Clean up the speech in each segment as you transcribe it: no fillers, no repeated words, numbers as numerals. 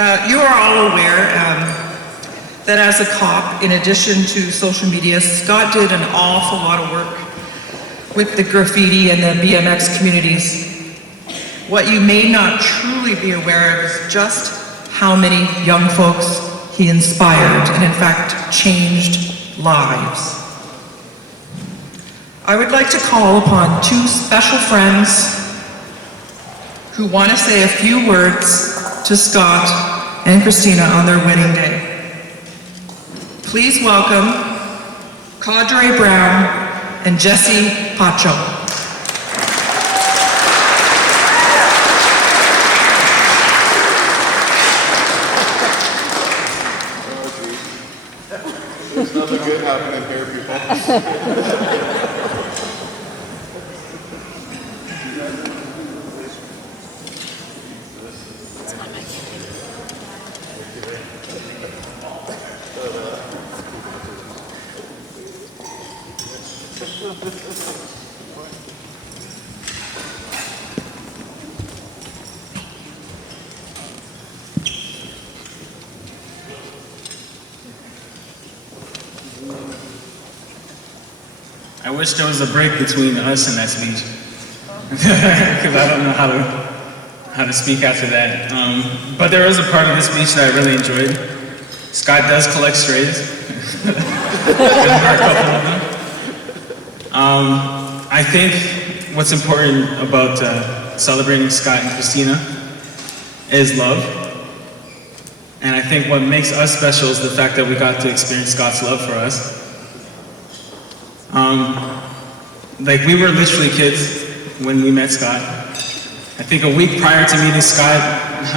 You are all aware that as a cop, in addition to social media, Scott did an awful lot of work with the graffiti and the BMX communities. What you may not truly be aware of is just how many young folks he inspired and in fact changed lives. I would like to call upon two special friends who want to say a few words to Scott and Christina on their wedding day. Please welcome Kedre Browne and Jessey Pacho. There's nothing good happening here, people. I wish there was a break between us and that speech, because I don't know how to speak after that. But there was a part of the speech that I really enjoyed. Scott does collect strays. There are a couple of them. I think what's important about celebrating Scott and Christina is love. And I think what makes us special is the fact that we got to experience Scott's love for us. Like, we were literally kids when we met Scott. I think a week prior to meeting Scott,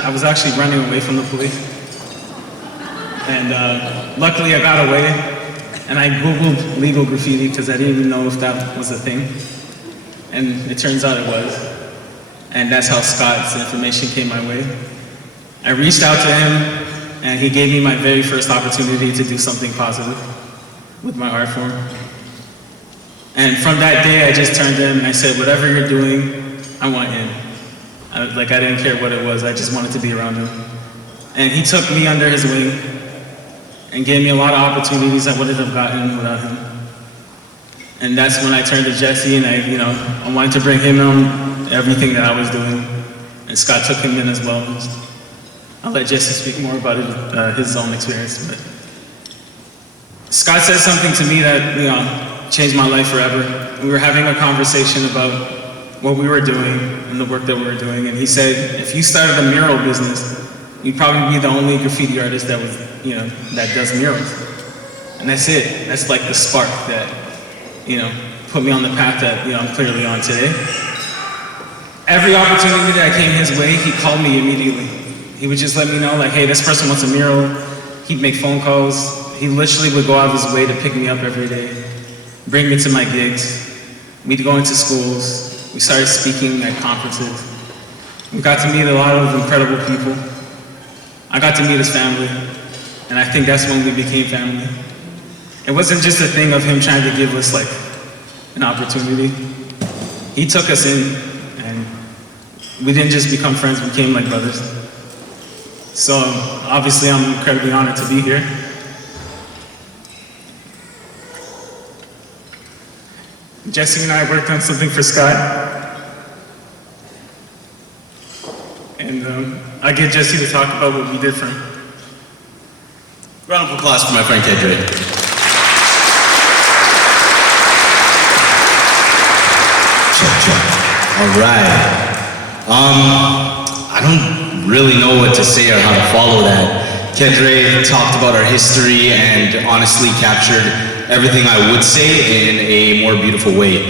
I was actually running away from the police. And luckily I got away, and I Googled legal graffiti because I didn't even know if that was a thing. And it turns out it was. And that's how Scott's information came my way. I reached out to him, and he gave me my very first opportunity to do something positive with my art form. And from that day, I just turned to him and I said, whatever you're doing, I want in. I didn't care what it was, I just wanted to be around him. And he took me under his wing and gave me a lot of opportunities I wouldn't have gotten without him. And that's when I turned to Jessey, and I wanted to bring him on everything that I was doing. And Scott took him in as well. I'll let Jessey speak more about it, his own experience. But Scott said something to me that, changed my life forever. We were having a conversation about what we were doing and the work that we were doing, and he said, if you started a mural business, you'd probably be the only graffiti artist that was, that does murals. And that's it. That's like the spark that, put me on the path that, I'm clearly on today. Every opportunity that came his way, he called me immediately. He would just let me know, hey, this person wants a mural. He'd make phone calls. He literally would go out of his way to pick me up every day, bring me to my gigs. We'd go into schools. We started speaking at conferences. We got to meet a lot of incredible people. I got to meet his family, and I think that's when we became family. It wasn't just a thing of him trying to give us an opportunity. He took us in, and we didn't just become friends, we became like brothers. So obviously I'm incredibly honored to be here. Jessey and I worked on something for Scott. And I get Jessey to talk about what we did for him. Round of applause for my friend Kedre. All right. I don't really know what to say or how to follow that. Kedre talked about our history and honestly captured everything I would say in a more beautiful way.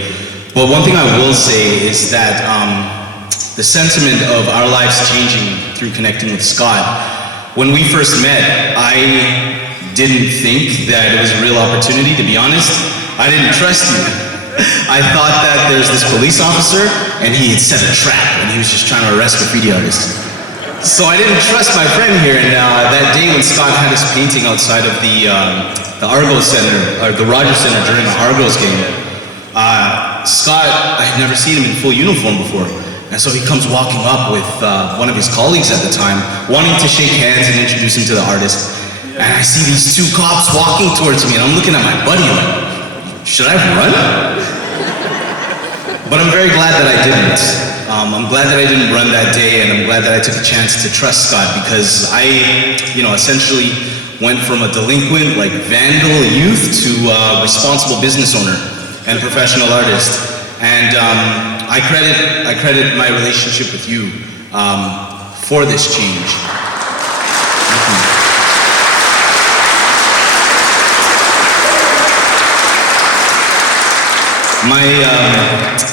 But one thing I will say is that the sentiment of our lives changing through connecting with Scott, when we first met, I didn't think that it was a real opportunity, to be honest. I didn't trust you. I thought that there's this police officer and he had set a trap and he was just trying to arrest graffiti artists. So I didn't trust my friend here, and that day when Scott had his painting outside of the Argos Center, or the Rogers Center during the Argos game, Scott, I had never seen him in full uniform before. And so he comes walking up with one of his colleagues at the time, wanting to shake hands and introduce him to the artist. And I see these two cops walking towards me, and I'm looking at my buddy like, should I run? But I'm very glad that I didn't. I'm glad that I didn't run that day, and I'm glad that I took a chance to trust Scott, because I, essentially went from a delinquent, like vandal youth to a responsible business owner and professional artist. And I credit my relationship with you for this change.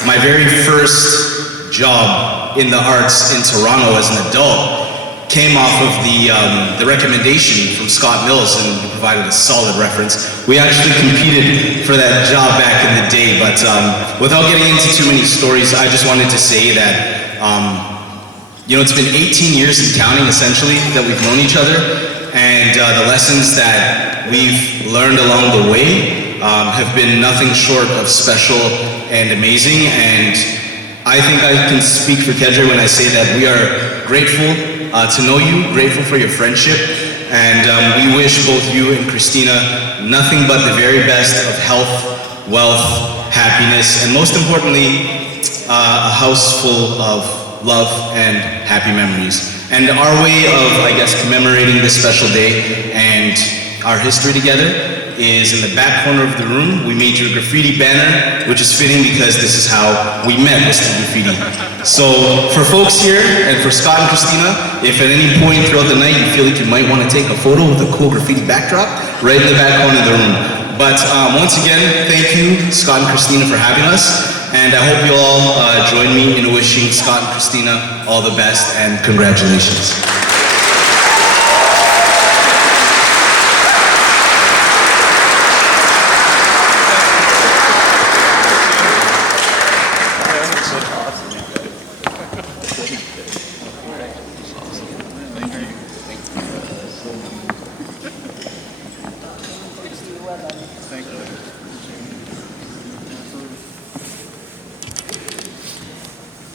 My very first job in the arts in Toronto as an adult came off of the recommendation from Scott Mills, and he provided a solid reference. We actually competed for that job back in the day, but without getting into too many stories, I just wanted to say that it's been 18 years and counting, essentially, that we've known each other, and the lessons that we've learned along the way have been nothing short of special and amazing. And I think I can speak for Kedre when I say that we are grateful to know you, grateful for your friendship, and we wish both you and Christina nothing but the very best of health, wealth, happiness, and most importantly, a house full of love and happy memories. And our way of, I guess, commemorating this special day and our history together is in the back corner of the room. We made you a graffiti banner, which is fitting because this is how we met Mr. Graffiti. So for folks here and for Scott and Christina, if at any point throughout the night you feel like you might want to take a photo with a cool graffiti backdrop, right in the back corner of the room. But once again, thank you, Scott and Christina, for having us. And I hope you'll all join me in wishing Scott and Christina all the best and congratulations. Thank you.